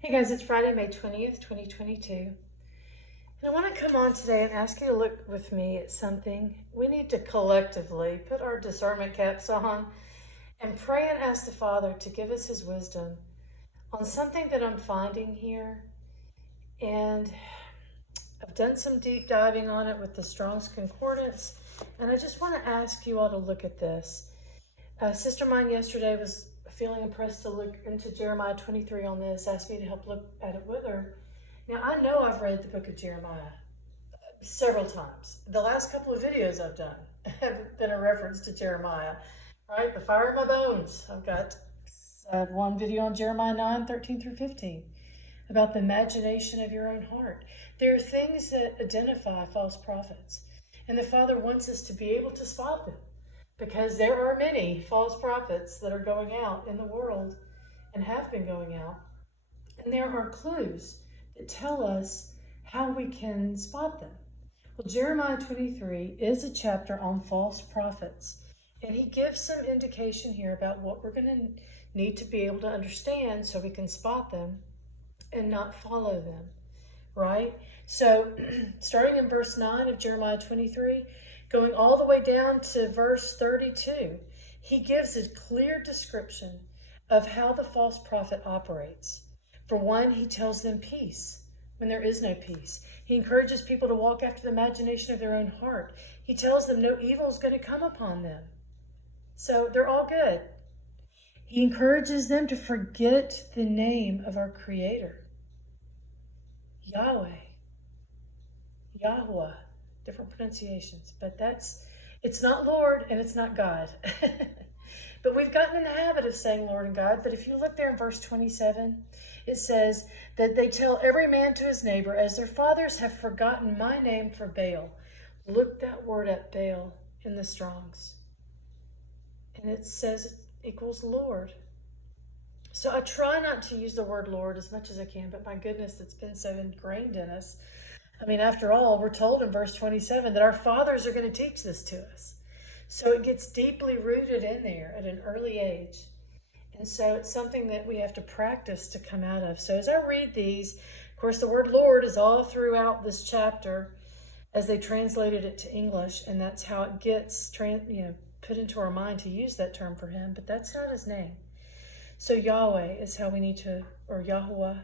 Hey guys, it's Friday, May 20th, 2022. And I want to come on today and ask you to look with me at something. We need to collectively put our discernment caps on and pray and ask the Father to give us his wisdom on something that I'm finding here. And I've done some deep diving on it with the Strong's Concordance. And I just want to ask you all to look at this. A sister of mine yesterday was feeling impressed to look into Jeremiah 23 on this, asked me to help look at it with her. Now, I know I've read the book of Jeremiah several times. The last couple of videos I've done have been a reference to Jeremiah, right? The fire in my bones. I've got one video on Jeremiah 9, 13 through 15 about the imagination of your own heart. There are things that identify false prophets, and the Father wants us to be able to spot them, because there are many false prophets that are going out in the world and have been going out. And there are clues that tell us how we can spot them. Well, Jeremiah 23 is a chapter on false prophets. And he gives some indication here about what we're going to need to be able to understand so we can spot them and not follow them, right? So starting in verse 9 of Jeremiah 23, going all the way down to verse 32, he gives a clear description of how the false prophet operates. For one, he tells them peace when there is no peace. He encourages people to walk after the imagination of their own heart. He tells them no evil is going to come upon them. So they're all good. He encourages them to forget the name of our Creator, Yahweh, Yahuwah. Different pronunciations, but it's not Lord and it's not God. But we've gotten in the habit of saying Lord and God. But if you look there in verse 27, it says that they tell every man to his neighbor, as their fathers have forgotten my name for Baal. Look that word up, Baal, in the Strong's. And it says it equals Lord. So I try not to use the word Lord as much as I can, but my goodness, it's been so ingrained in us. I mean, after all, we're told in verse 27 that our fathers are going to teach this to us. So it gets deeply rooted in there at an early age. And so it's something that we have to practice to come out of. So as I read these, of course, the word Lord is all throughout this chapter as they translated it to English. And that's how it gets put into our mind to use that term for him. But that's not his name. So Yahweh is how we need to, or Yahuwah.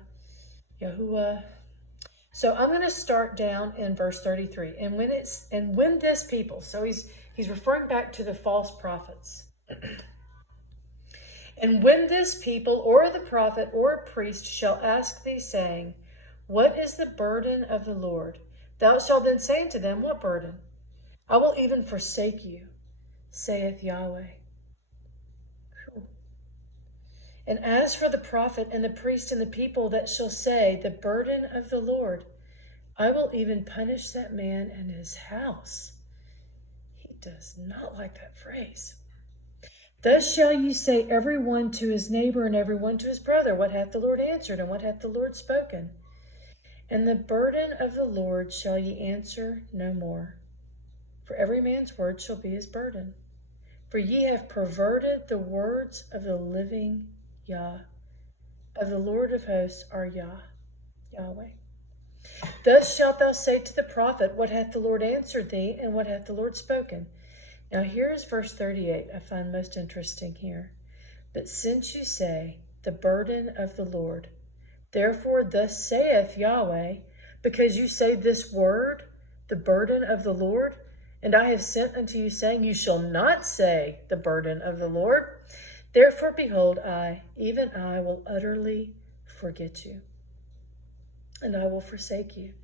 So I'm going to start down in verse 33. And when this people, so he's referring back to the false prophets. And when this people or the prophet or a priest shall ask thee, saying, what is the burden of the Lord? Thou shalt then say unto them, what burden? I will even forsake you, saith Yahweh. And as for the prophet and the priest and the people that shall say, the burden of the Lord, I will even punish that man and his house. He does not like that phrase. Thus shall you say, every one to his neighbor and every one to his brother, what hath the Lord answered, and what hath the Lord spoken? And the burden of the Lord shall ye answer no more. For every man's word shall be his burden. For ye have perverted the words of the living Yah, of the Lord of hosts, our Yahweh. Thus shalt thou say to the prophet, what hath the Lord answered thee, and what hath the Lord spoken? Now here is verse 38 I find most interesting here. But since you say, the burden of the Lord, therefore thus saith Yahweh, because you say this word, the burden of the Lord, and I have sent unto you, saying, you shall not say the burden of the Lord. Therefore, behold, even I will utterly forget you, and I will forsake you,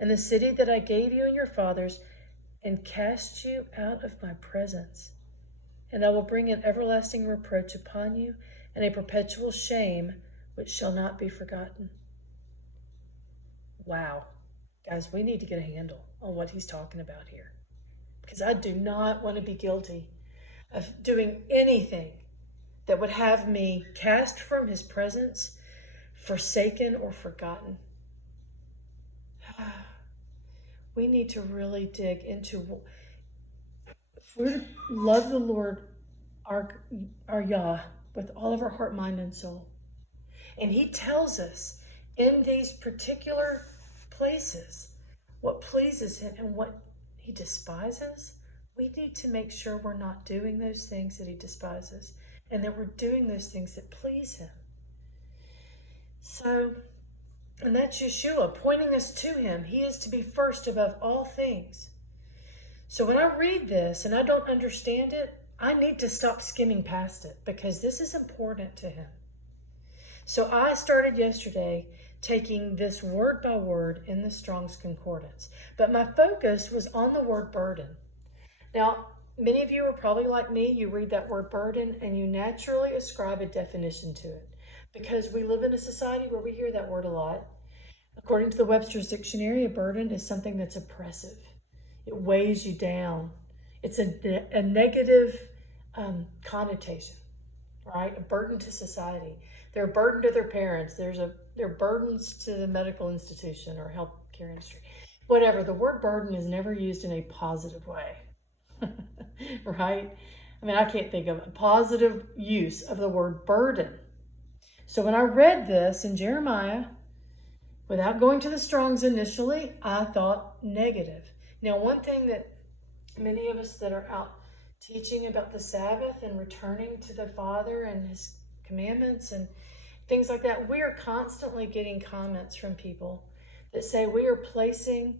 and the city that I gave you and your fathers, and cast you out of my presence. And I will bring an everlasting reproach upon you, and a perpetual shame which shall not be forgotten. Wow. Guys, we need to get a handle on what he's talking about here, because I do not want to be guilty of doing anything that would have me cast from his presence, forsaken, or forgotten. We need to really dig into, if we're to love the Lord, our Yah, with all of our heart, mind, and soul. And he tells us in these particular places, what pleases him and what he despises, we need to make sure we're not doing those things that he despises and that we're doing those things that please him. So, and that's Yeshua pointing us to him. He is to be first above all things. So when I read this and I don't understand it, I need to stop skimming past it because this is important to him. So I started yesterday taking this word by word in the Strong's Concordance, but my focus was on the word burden. Now, many of you are probably like me. You read that word burden and you naturally ascribe a definition to it because we live in a society where we hear that word a lot. According to the Webster's Dictionary, a burden is something that's oppressive. It weighs you down. It's a negative connotation, right? A burden to society. They're a burden to their parents. They're burdens to the medical institution or healthcare industry. Whatever. The word burden is never used in a positive way, right? I mean, I can't think of a positive use of the word burden. So when I read this in Jeremiah, without going to the Strong's initially, I thought negative. Now, one thing that many of us that are out teaching about the Sabbath and returning to the Father and his commandments and things like that, we are constantly getting comments from people that say we are placing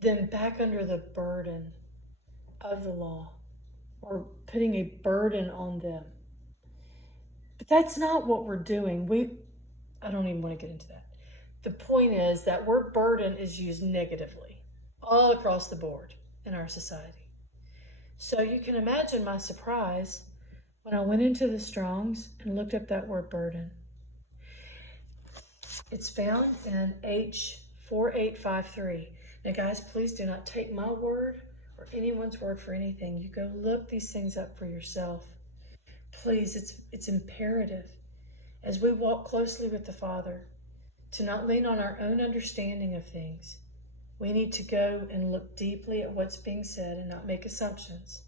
them back under the burden of the law or putting a burden on them. But that's not what we're doing. I don't even want to get into that. The point is that word burden is used negatively all across the board in our society. So you can imagine my surprise when I went into the Strong's and looked up that word burden. It's found in H4853. Now guys, please do not take my word or anyone's word for anything. You go look these things up for yourself. Please, it's imperative as we walk closely with the Father to not lean on our own understanding of things. We need to go and look deeply at what's being said and not make assumptions.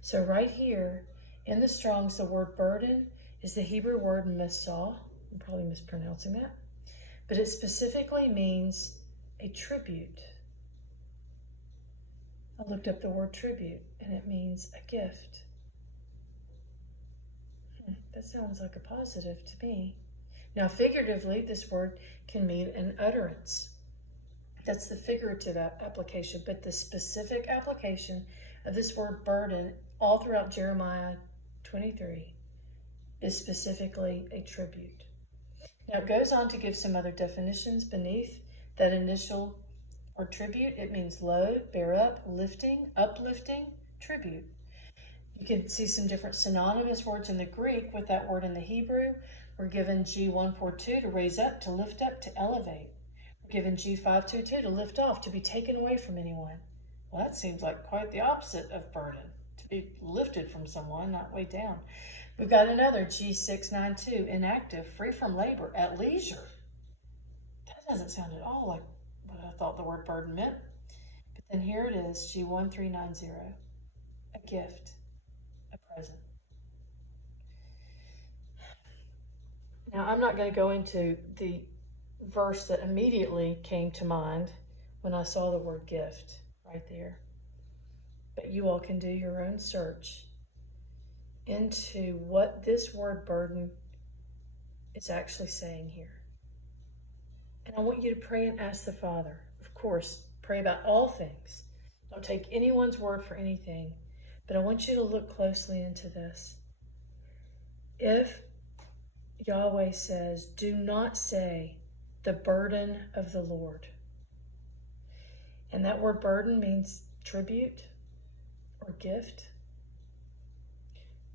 So right here in the Strong's, the word burden is the Hebrew word mesah. I'm probably mispronouncing that. But it specifically means a tribute. I looked up the word tribute and it means a gift. That sounds like a positive to me. Now, figuratively, this word can mean an utterance. That's the figurative application, but the specific application of this word burden all throughout Jeremiah 23 is specifically a tribute. Now, it goes on to give some other definitions beneath that initial or tribute. It means load, bear up, lifting, uplifting, tribute. You can see some different synonymous words in the Greek with that word in the Hebrew. We're given G142 to raise up, to lift up, to elevate. We're given G522 to lift off, to be taken away from anyone. Well, that seems like quite the opposite of burden, to be lifted from someone, not weighed down. We've got another G692, inactive, free from labor, at leisure. That doesn't sound at all like what I thought the word burden meant. But then here it is, G1390, a gift, a present. Now, I'm not going to go into the verse that immediately came to mind when I saw the word gift right there. But you all can do your own search into what this word burden is actually saying here. And I want you to pray and ask the Father. Of course, pray about all things. Don't take anyone's word for anything. But I want you to look closely into this. If Yahweh says, do not say the burden of the Lord. And that word burden means tribute or gift.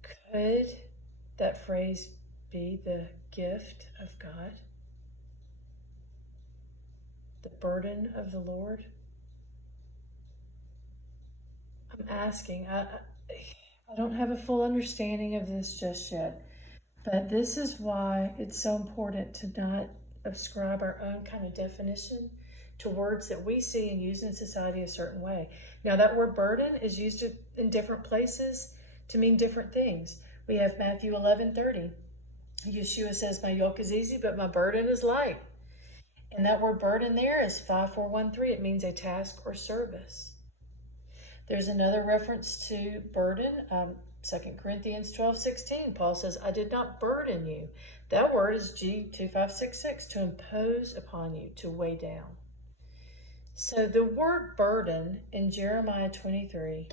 Could that phrase be the gift of God? The burden of the Lord? I'm asking. I don't have a full understanding of this just yet. But this is why it's so important to not ascribe our own kind of definition to words that we see and use in society a certain way. Now, that word burden is used in different places to mean different things. We have Matthew 11:30. Yeshua says, my yoke is easy, but my burden is light. And that word burden there is 5413. It means a task or service. There's another reference to burden, 2 Corinthians 12:16. Paul says, I did not burden you. That word is G2566, to impose upon you, to weigh down. So the word burden in Jeremiah 23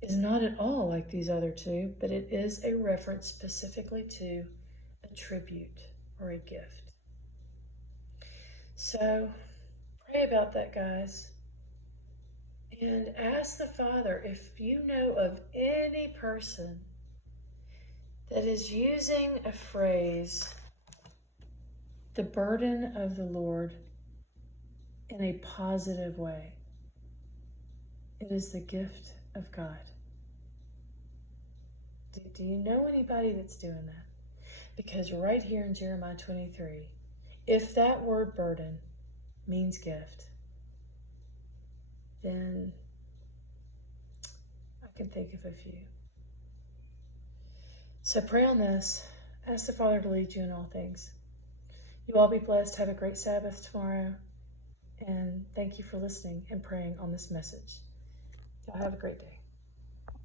is not at all like these other two, but it is a reference specifically to a tribute or a gift. So pray about that, guys. And ask the Father if you know of any person that is using a phrase, the burden of the Lord, in a positive way. It is the gift of God. Do you know anybody that's doing that? Because right here in Jeremiah 23, if that word burden means gift, then I can think of a few. So pray on this. Ask the Father to lead you in all things. You all be blessed. Have a great Sabbath tomorrow. And thank you for listening and praying on this message. Y'all have a great day.